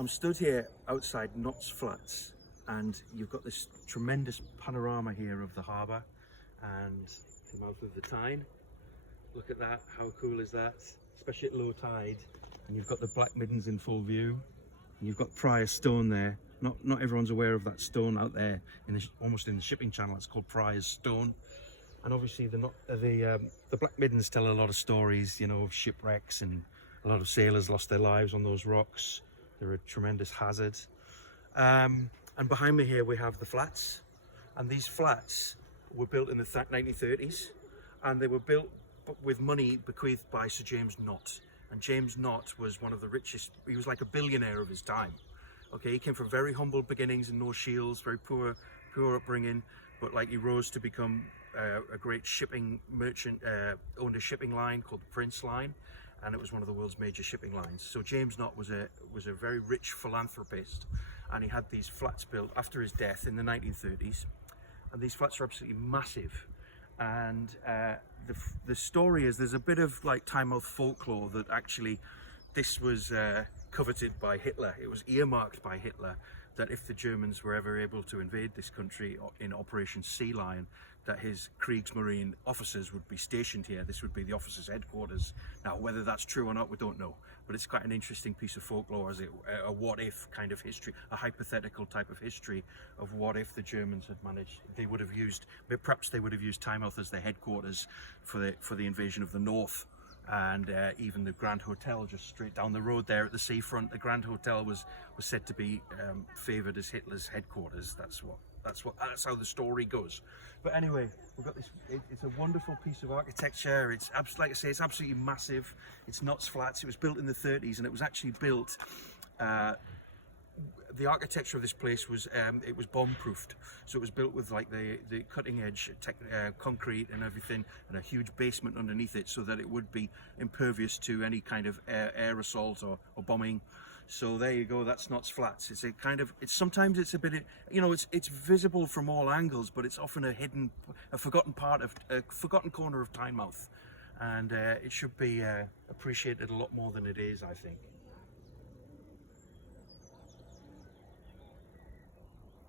I'm stood here outside Knott's Flats, and you've got this tremendous panorama here of the harbour and the mouth of the Tyne. Look at that, how cool is that? Especially at low tide. And you've got the Black Middens in full view. And you've got Prior's Stone there. Not everyone's aware of that stone out there, almost in the shipping channel. It's called Prior's Stone. And obviously the Black Middens tell a lot of stories, you know, of shipwrecks, and a lot of sailors lost their lives on those rocks. They're a tremendous hazard. And behind me here we have the flats, and these flats were built in the 1930s, and they were built with money bequeathed by Sir James Knott. And James Knott was one of the richest. He was like a billionaire of his time. Okay, he came from very humble beginnings in North Shields, very poor upbringing, but like he rose to become a great shipping merchant, owned a shipping line called the Prince Line, and it was one of the world's major shipping lines. So James Knott was a very rich philanthropist, and he had these flats built after his death in the 1930s, and these flats are absolutely massive. And the story is, there's a bit of like Tynemouth folklore that actually this was coveted by Hitler. It was earmarked by Hitler that if the Germans were ever able to invade this country in Operation Sea Lion, that his Kriegsmarine officers would be stationed here. This would be the officers' headquarters. Now, whether that's true or not, we don't know. But it's quite an interesting piece of folklore, as a what-if kind of history, a hypothetical type of history of what if the Germans had managed. They would have used, perhaps they would have used Tynemouth as their headquarters for the invasion of the North. And even the Grand Hotel just straight down the road there at the seafront, the Grand Hotel was said to be favoured as Hitler's headquarters. That's how the story goes. But anyway, we've got this. It's a wonderful piece of architecture. It's like I say, it's absolutely massive. It's Knott's Flats. It was built in the 30s, and it was actually built. The architecture of this place was it was bomb-proofed, so it was built with like the cutting-edge concrete and everything, and a huge basement underneath it, so that it would be impervious to any kind of air assault or bombing. So there you go. That's Knott's Flats. It's a kind of, sometimes it's a bit, you know, it's visible from all angles, but it's often a forgotten corner of Tynemouth, and it should be appreciated a lot more than it is, I think.